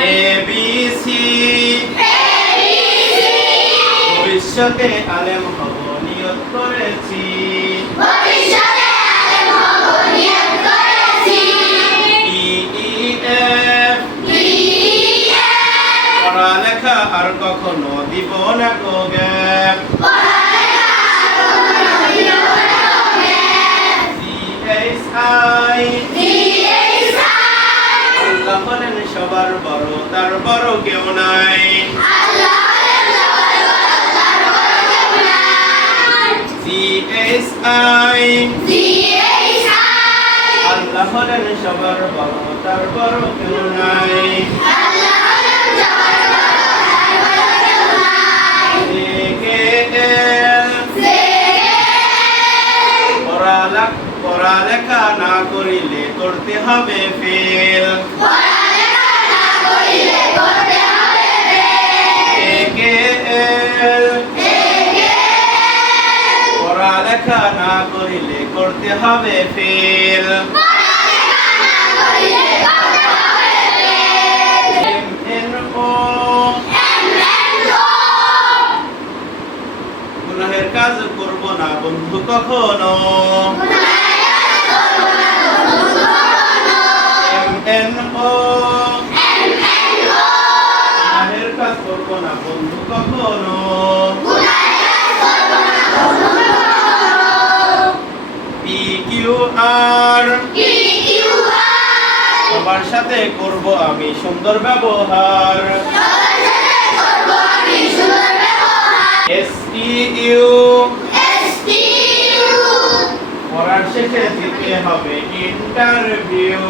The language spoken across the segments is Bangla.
এ বি সি ভবিষ্যতে আলেম হব নিয়ত করেছি। এফ পড়ালেখা আর কখনো দিব না গো গ্যাপ। আল্লাহ হলেন সবার বড় তার বড় কেউ নাই। C H I. আল্লাহ হলেন সবার বড় তার বড় কেউ নাই। পড়ালেখা না করিলে করতে হবে ফেল। পড়ালেখা না করিলে করতে হবে ফেল। গুনাহের কাজ করব না বন্ধু কখনো। এন ও গুনাহের কাজ করব না বন্ধু কখনো পি কিউ আর সবার সাথে করব আমি সুন্দর ব্যবহার। এস টি ইউ পড়ার শেষে দিতে হবে ইন্টারভিউ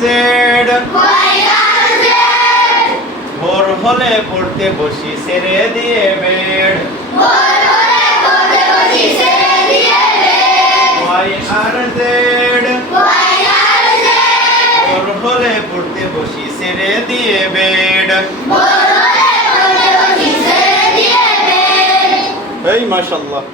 জেড ভোর হলে পড়তে বসি ছেড়ে দিয়ে বেড ওয়াই আর জেড ভোর হলে পড়তে বসি ছেড়ে দিয়ে বেড এই মাশাল্লাহ।